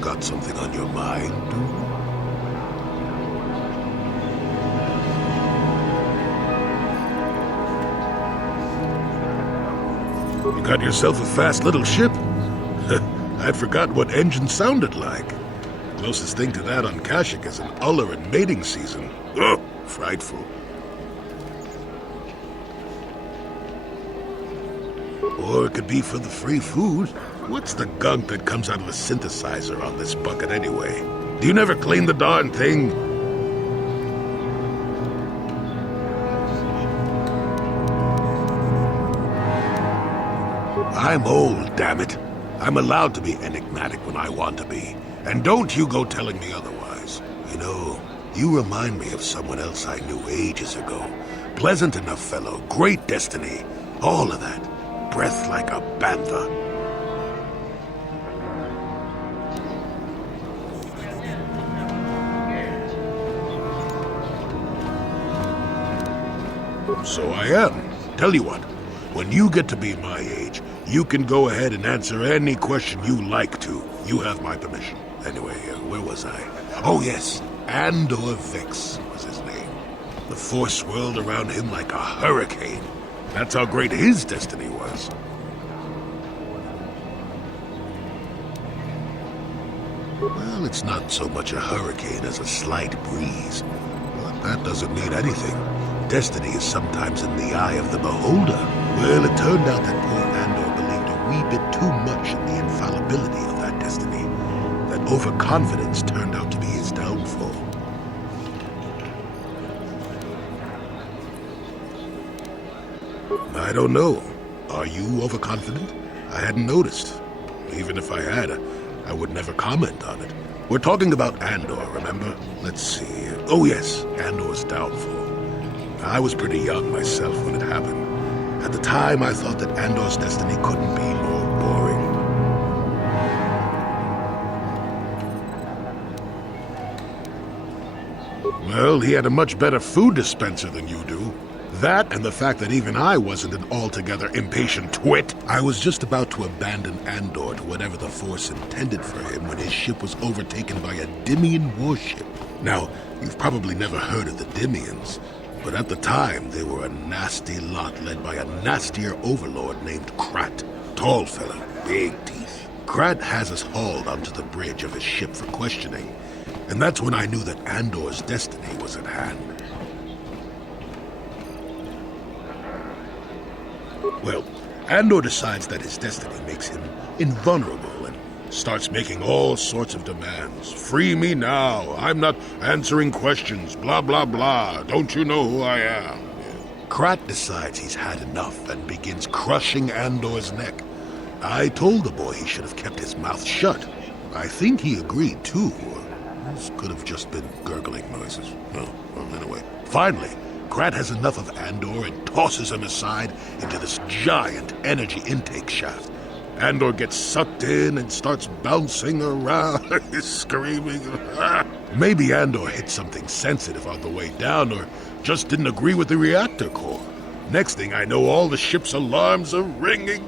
Got something on your mind, dude? You got yourself a fast little ship? I'd forgotten what engine sounded like. Closest thing to that on Kashyyyk is an uller in mating season. Ugh, frightful. Or it could be for the free food. What's the gunk that comes out of a synthesizer on this bucket anyway? Do you never clean the darn thing? I'm old, damn it. I'm allowed to be enigmatic when I want to be. And don't you go telling me otherwise. You know, you remind me of someone else I knew ages ago. Pleasant enough fellow, great destiny, all of that. Breath like a bantha. So I am. Tell you what, when you get to be my age, you can go ahead and answer any question you like to. You have my permission. Anyway, where was I? Oh yes, Andor Vix was his name. The force swirled around him like a hurricane. That's how great his destiny was. Well, it's not so much a hurricane as a slight breeze. But that doesn't mean anything. Destiny is sometimes in the eye of the beholder. Well, it turned out that poor Andor believed a wee bit too much in the infallibility of that destiny. That overconfidence turned out to be his downfall. I don't know. Are you overconfident? I hadn't noticed. Even if I had, I would never comment on it. We're talking about Andor, remember? Let's see. Oh yes, Andor's downfall. I was pretty young myself when it happened. At the time, I thought that Andor's destiny couldn't be more boring. Well, he had a much better food dispenser than you do. That and the fact that even I wasn't an altogether impatient twit. I was just about to abandon Andor to whatever the Force intended for him when his ship was overtaken by a Dimian warship. Now, you've probably never heard of the Dimians, but at the time they were a nasty lot led by a nastier overlord named Krat. Tall fella, big teeth. Krat has us hauled onto the bridge of his ship for questioning, and that's when I knew that Andor's destiny was at hand. Well, Andor decides that his destiny makes him invulnerable and starts making all sorts of demands. Free me now. I'm not answering questions. Blah, blah, blah. Don't you know who I am? Krat decides he's had enough and begins crushing Andor's neck. I told the boy he should have kept his mouth shut. I think he agreed, too. This could have just been gurgling noises. Well, anyway. Finally, Krat has enough of Andor and tosses him aside into this giant energy intake shaft. Andor gets sucked in and starts bouncing around, screaming. Maybe Andor hit something sensitive on the way down, or just didn't agree with the reactor core. Next thing I know, all the ship's alarms are ringing.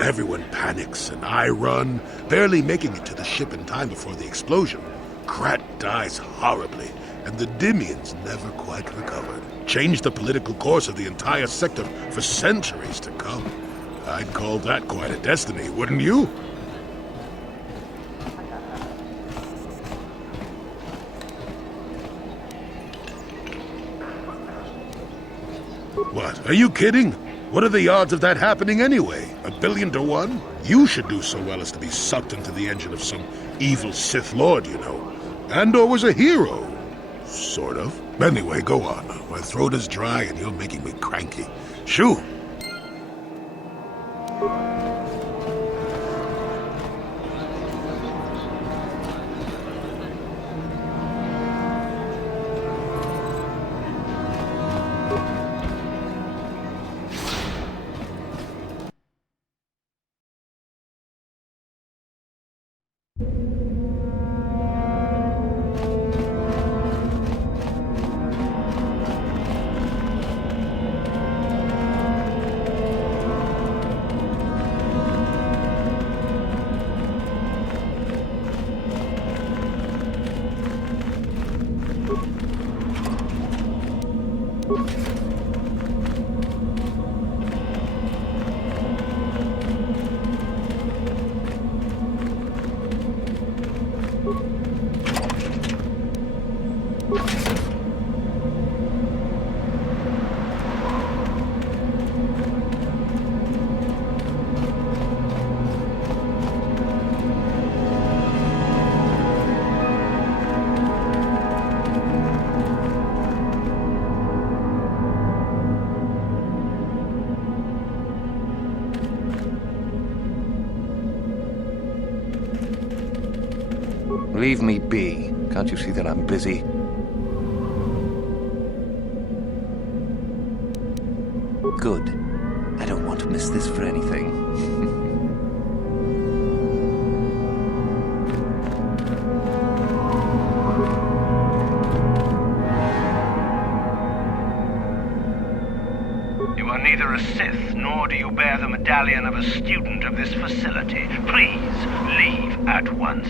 Everyone panics, and I run, barely making it to the ship in time before the explosion. Krat dies horribly, and the Dimians never quite recovered. Changed the political course of the entire sector for centuries to come. I'd call that quite a destiny, wouldn't you? What, are you kidding? What are the odds of that happening anyway? 1 billion to 1? You should do so well as to be sucked into the engine of some evil Sith Lord, you know. Andor was a hero. Sort of. Anyway, go on. My throat is dry and you're making me cranky. Shoo! Leave me be. Can't you see that I'm busy? Good. I don't want to miss this for anything. You are neither a Sith, nor do you bear the medallion of a student of this facility. Please, leave at once.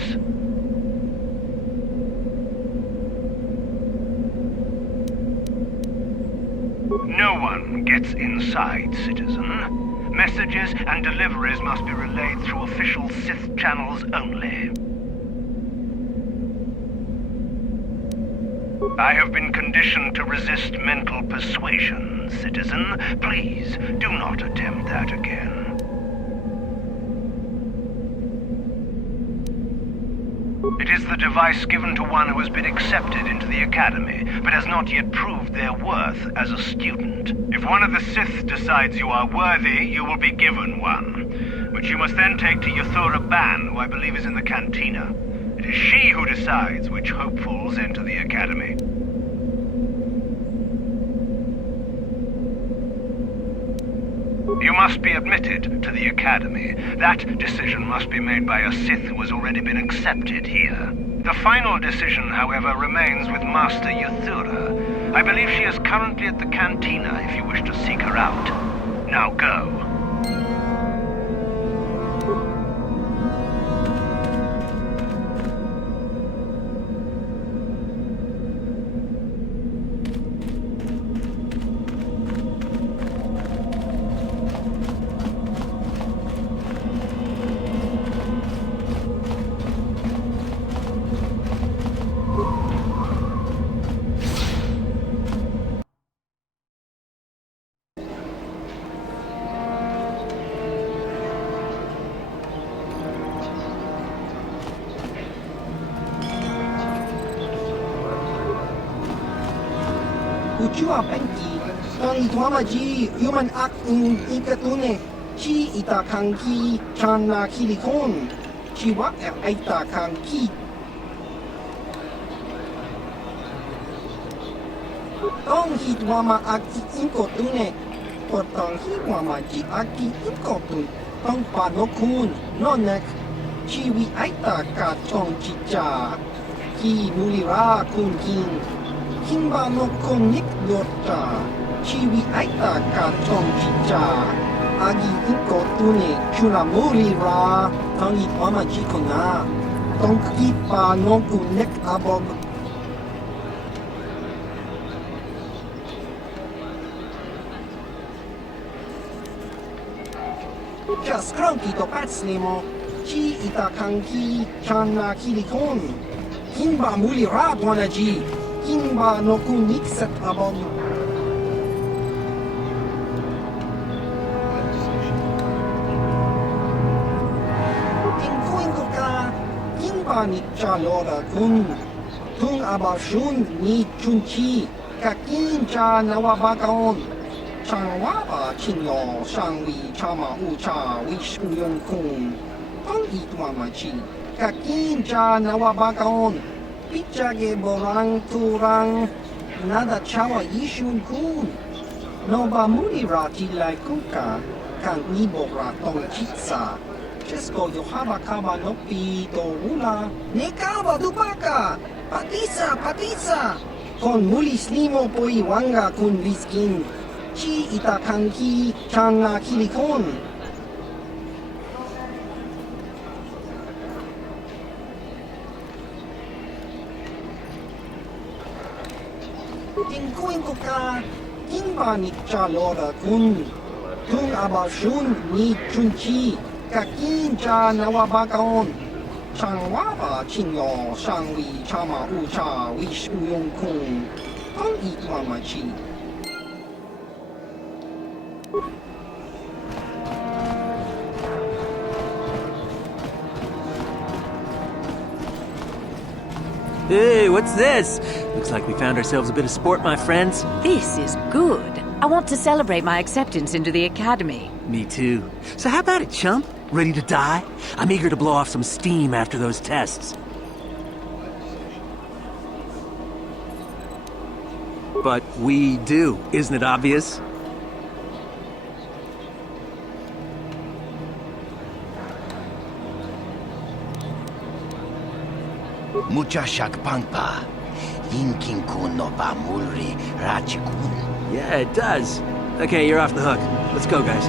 No one gets inside, citizen. Messages and deliveries must be relayed through official Sith channels only. I have been conditioned to resist mental persuasion, citizen. Please, do not attempt that again. It is the device given to one who has been accepted into the Academy, but has not yet proved their worth as a student. If one of the Sith decides you are worthy, you will be given one, which you must then take to Korriban, who I believe is in the cantina. It is she who decides which hopefuls enter the Academy. You must be admitted to the Academy. That decision must be made by a Sith who has already been accepted here. The final decision, however, remains with Master Yuthura. I believe she is currently at the cantina if you wish to seek her out. Now go. Ujua penki, tani tuamaji, human act in ikatune, chi ita kanki, chana kilikon, chi wak aita kanki. Tong hitwama aki inkotune, potong hitwama ji aki inkotun, tong panokun, nonek, chi wi aita ka tong chicha, ki mulira kun kin. Kimba no konik dota, chiwi aita katong chicha, agi inko tune chulamuri ra, tangi mama chikona, tongki pa no kunek abog. Just cronky to patslimo, chi ita kanki chana kilikon, kimba muli ra dwanaji. Kimba no kunik set abog. Inko ka, kimba ni chalora kun, tung abashun ni chunchi, kakin cha nawabakaon, changwaba chinlo, shangwi chama ucha, wish uyong kun, tong itwamachi, kakin cha nawabakaon. Pichage borang turang nada chawa yishun kun no ba muni rati lai kuka kan ni bora tong chitsa chesko yohaba kaba no pi to ula ne kaba dupaka patisa kon muli slimo poi wanga kun viskin chi ita kanki changa kilikon. Inko ka, kimba ni chalora kun, tung abashun ni chunchi, kakin cha nawabakaon, changwaba chinlo, shangwi chama ucha, wish uyong kun, tong itwamachi. Hey, what's this? Looks like we found ourselves a bit of sport, my friends. This is good. I want to celebrate my acceptance into the Academy. Me too. So how about it, chump? Ready to die? I'm eager to blow off some steam after those tests. But we do. Isn't it obvious? Mucha shakpangpa. Yinkin kun no ba mulri rachikun. Yeah, it does. Okay, you're off the hook. Let's go, guys.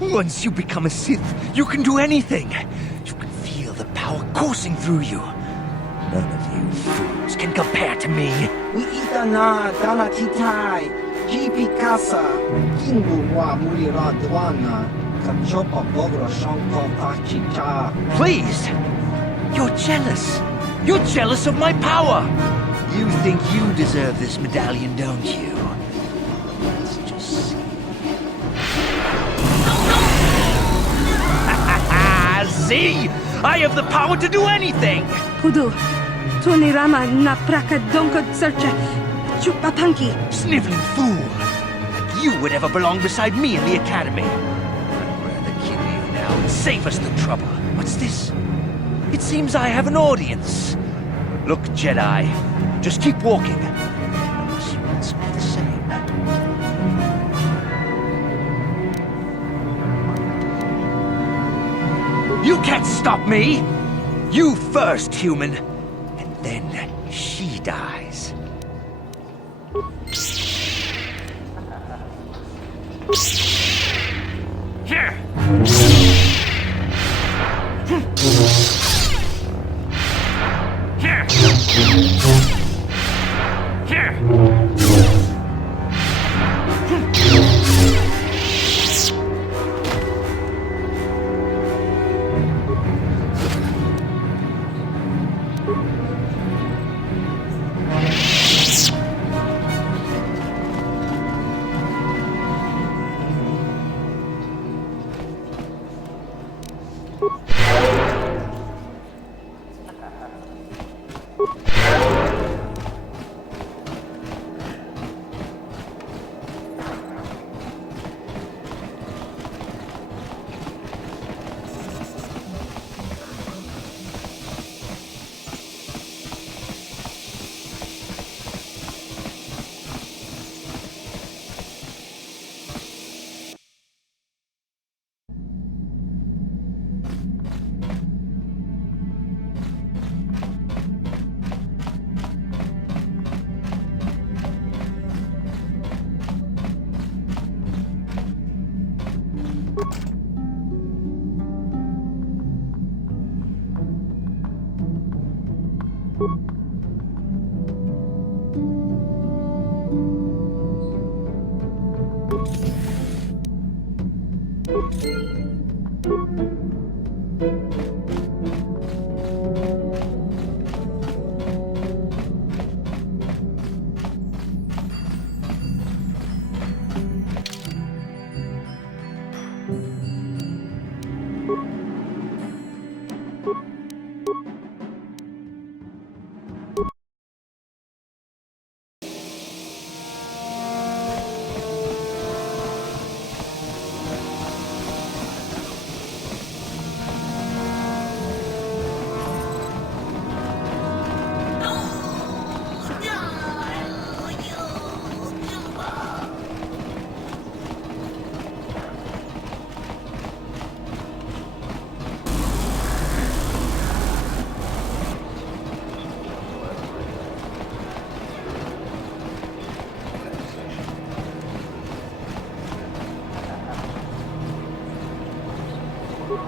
Once you become a Sith, you can do anything. You can feel the power coursing through you. None of you fools can compare to me. We itana dala titai. Jipi casa. Kingu wa mulira dwana. Kachopa bogra shanko tachicha. Please! You're jealous. You're jealous of my power. You think you deserve this medallion, don't you? Let's just see. See? I have the power to do anything! Pudu, Tunirama na praka donko searcha chupapanki. Sniveling fool! Like you would ever belong beside me in the academy. I'd rather kill you now and save us the trouble. What's this? It seems I have an audience. Look, Jedi, just keep walking. Unless you want me the same. You can't stop me! You first, human. And then she dies. Here! Here! Here!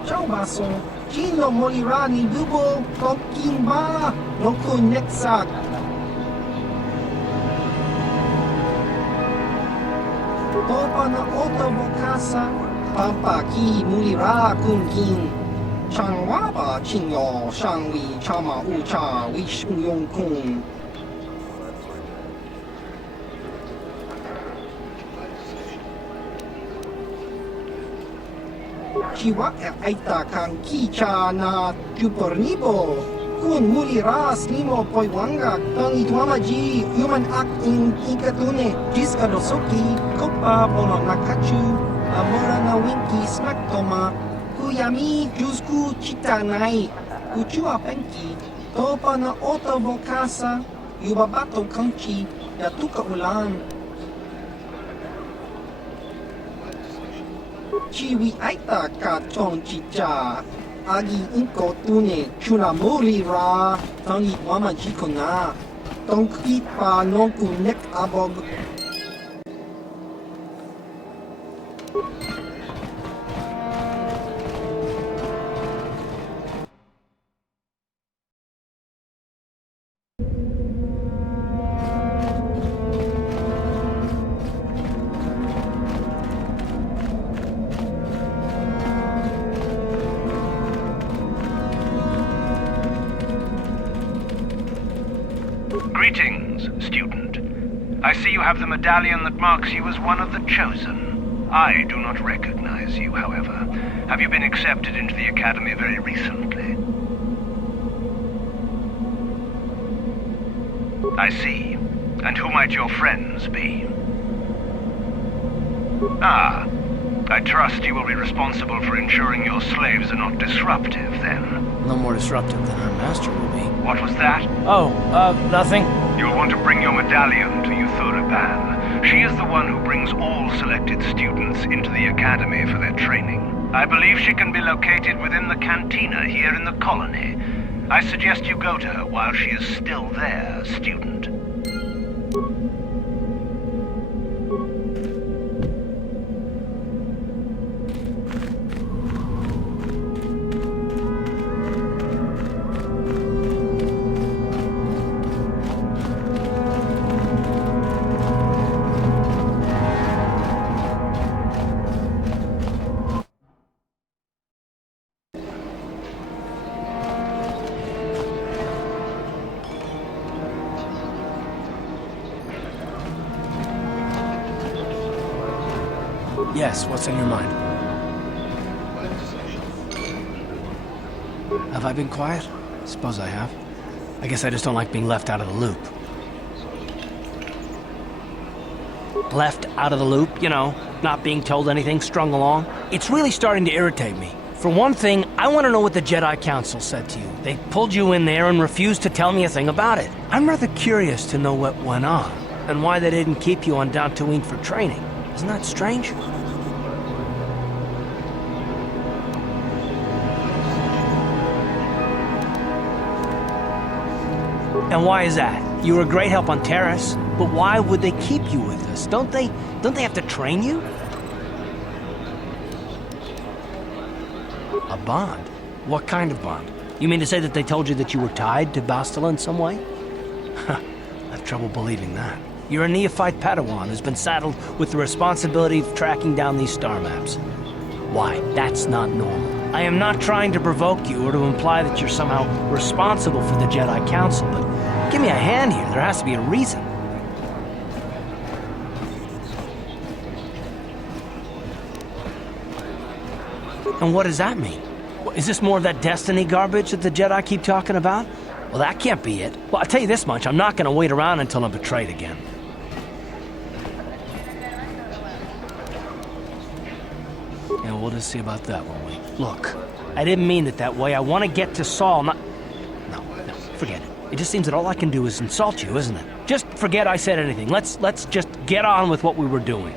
Ciao baso, Kino molirani dubo, Kokimba, Roku Nexak. Topa na oto bokasa, Pampa ki mulira kunkin. Changwaba chinyo, Shangwi chama ucha, Wishung kun. Chiwa aita kan kicha na jupornibo, Kun mulira slimo poiwanga tang itwamaji human act in ikatune jiskadosoki kopa bono nakachu amora na winki smaktoma kuyami jusku chitanai kuchua penki topa na otobokasa yubabato kanchi yatuka ulan chiwi aita ka chong chicha agi inko tune chuna moli ra tangi wama jikona tongki pa nonku nek abog Greetings, student. I see you have the medallion that marks you as one of the chosen. I do not recognize you, however. Have you been accepted into the Academy very recently? I see. And who might your friends be? Ah, I trust you will be responsible for ensuring your slaves are not disruptive, then. No more disruptive than our master will be. What was that? Oh, nothing. You'll want to bring your medallion to Korriban. She is the one who brings all selected students into the Academy for their training. I believe she can be located within the cantina here in the colony. I suggest you go to her while she is still there, student. Yes, what's on your mind? Have I been quiet? Suppose I have. I guess I just don't like being left out of the loop. Left out of the loop, you know, not being told anything, strung along. It's really starting to irritate me. For one thing, I want to know what the Jedi Council said to you. They pulled you in there and refused to tell me a thing about it. I'm rather curious to know what went on, and why they didn't keep you on Dantooine for training. Isn't that strange? And why is that? You were a great help on Terrace, but why would they keep you with us? Don't they have to train you? A bond? What kind of bond? You mean to say that they told you that you were tied to Bastila in some way? I have trouble believing that. You're a neophyte Padawan who's been saddled with the responsibility of tracking down these star maps. Why? That's not normal. I am not trying to provoke you or to imply that you're somehow responsible for the Jedi Council, but give me a hand here. There has to be a reason. And what does that mean? Is this more of that destiny garbage that the Jedi keep talking about? Well, that can't be it. Well, I'll tell you this much. I'm not going to wait around until I'm betrayed again. Yeah, we'll just see about that, won't we? Look, I didn't mean it that way. I want to get to Saul, not... No, forget it. It just seems that all I can do is insult you, isn't it? Just forget I said anything. Let's just get on with what we were doing.